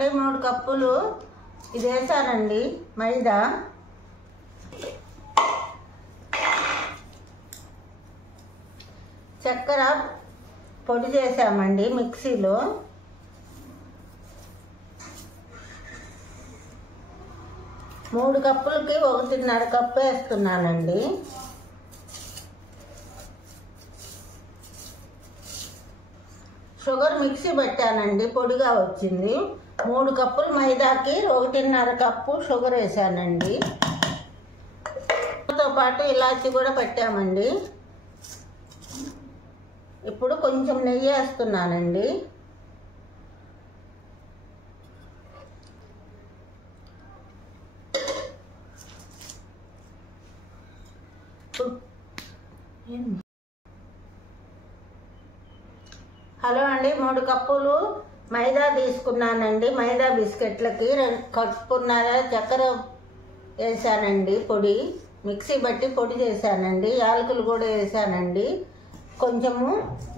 3 కప్పులు ఇది వేసానండి మైదా. చక్కెర పొడి చేసామండి మిక్సీలో. మూడు కప్పులకి 1.5 కప్పు వేస్తున్నానండి. షుగర్ మిక్సీ పెట్టానండి, పొడిగా వచ్చింది. 3 కప్పులు మైదాకి 1.5 కప్పు షుగర్ వేసానండి. తో పాటు ఇలాచి కూడా పెట్టామండి. ఇప్పుడు కొంచెం నెయ్యి వేస్తున్నానండి. హలో అండి, 3 కప్పులు మైదా తీసుకున్నానండి. మైదా బిస్కెట్లకి 2 కప్పున్నర చక్కెర వేసానండి. పొడి మిక్సీ బట్టి పొడి చేశానండి. యాలకులు కూడా వేసానండి. కొంచెము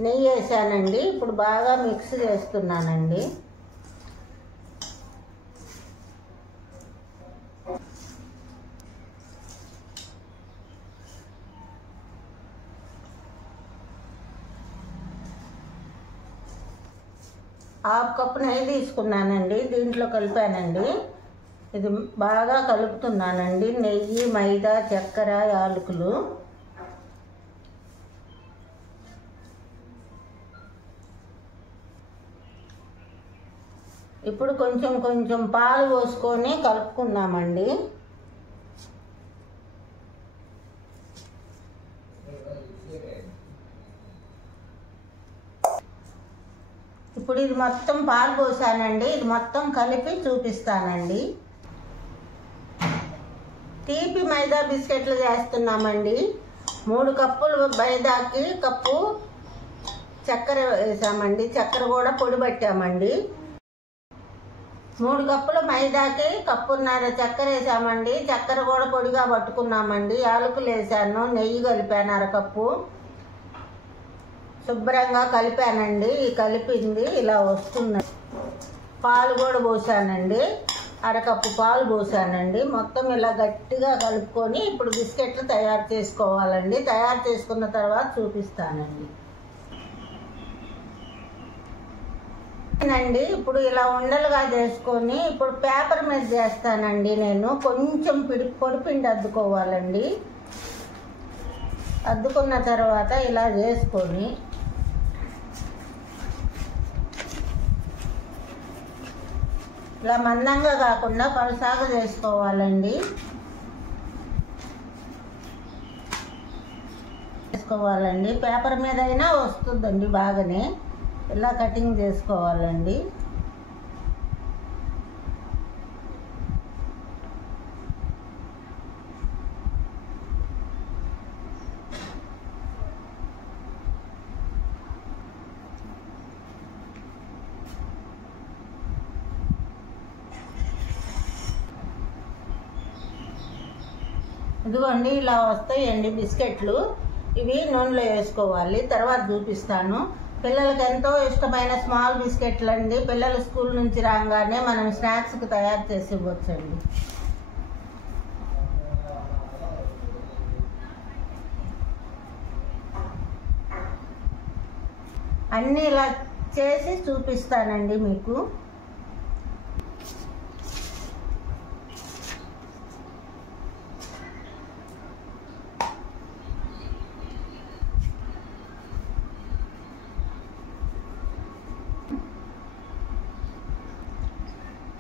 నెయ్యి వేసానండి. ఇప్పుడు బాగా మిక్స్ చేస్తున్నానండి. ½ కప్పు నెయ్యి తీసుకున్నానండి, దీంట్లో కలిపానండి. ఇది బాగా కలుపుతున్నానండి. నెయ్యి, మైదా, చక్కెర, యాలకులు. ఇప్పుడు కొంచెం కొంచెం పాలు పోసుకొని కలుపుకుందామండి. ఇప్పుడు ఇది మొత్తం పాలు పోసానండి. ఇది మొత్తం కలిపి చూపిస్తానండి. తీపి మైదా బిస్కెట్లు చేస్తున్నామండి. 3 కప్పులు మైదాకి కప్పు చక్కెర వేసామండి. చక్కెర కూడా పొడి పట్టామండి. 3 కప్పుల మైదాకి కప్పున్నర చక్కెర వేసామండి. చక్కెర కూడా పొడిగా పట్టుకున్నామండి. యాలకులు వేసాను, నెయ్యి కలిపాను 1/2 కప్పు. శుభ్రంగా కలిపానండి. ఈ కలిపింది ఇలా వస్తుంది. పాలు కూడా పోసానండి, 1/2 కప్పు పాలు పోసానండి. మొత్తం ఇలా గట్టిగా కలుపుకొని ఇప్పుడు బిస్కెట్లు తయారు చేసుకోవాలండి. తయారు చేసుకున్న తర్వాత చూపిస్తానండి. ఇప్పుడు ఇలా ఉండలుగా చేసుకొని ఇప్పుడు పేపర్ మీద చేస్తానండి. నేను కొంచెం పొడిపిండి అద్దుకోవాలండి. అద్దుకున్న తర్వాత ఇలా చేసుకొని ఇలా మందంగా కాకుండా పలుసాగా చేసుకోవాలండి. పేపర్ మీద అయినా వస్తుందండి బాగానే. ఇలా కటింగ్ చేసుకోవాలండి. ఇదిగోండి ఇలా వస్తాయండి బిస్కెట్లు. ఇవి నూనెలో వేసుకోవాలి, తర్వాత చూపిస్తాను. పిల్లలకి ఎంతో ఇష్టమైన స్మాల్ బిస్కెట్లు అండి. పిల్లలు స్కూల్ నుంచి రాగానే మనం స్నాక్స్కి తయారు చేసి ఇవ్వచ్చండి. అన్నీ ఇలా చేసి చూపిస్తానండి మీకు.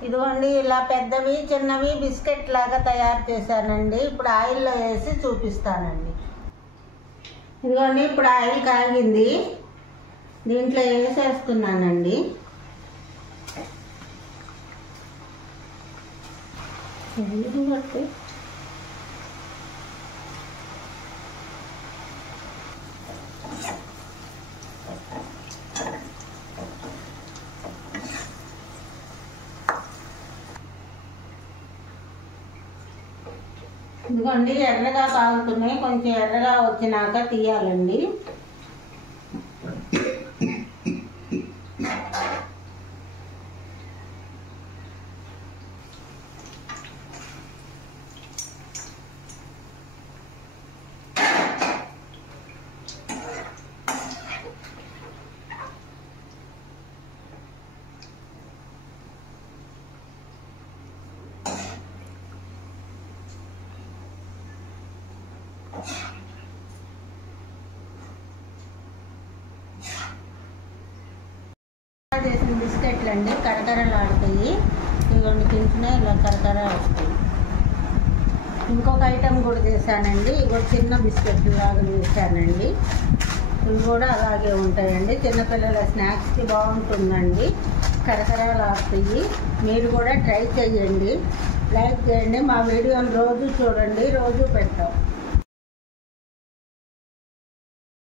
ఇదిగోండి ఇలా పెద్దవి చిన్నవి బిస్కెట్ లాగా తయారు చేశానండి. ఇప్పుడు ఆయిల్లో వేసి చూపిస్తానండి. ఇదిగోండి ఇప్పుడు ఆయిల్ కాగింది, దీంట్లో వేసేస్తున్నానండి. ఇదిగోండి ఎర్రగా కాగుతున్నాయి. కొంచెం ఎర్రగా వచ్చినాక తీయాలండి. బిస్కెట్లు అండి, కరకరలాడుతాయి. ఇవన్నీ తింటున్నా ఇలా కరకర వస్తాయి. ఇంకొక ఐటెం కూడా చేశానండి. ఇవి చిన్న బిస్కెట్లు లాగా చేశానండి. ఇవి కూడా అలాగే ఉంటాయండి. చిన్నపిల్లల స్నాక్స్కి బాగుంటుందండి, కరకరలాడుతాయి. మీరు కూడా ట్రై చేయండి, లైక్ చేయండి. మా వీడియోని రోజు చూడండి, రోజు పెడతాం.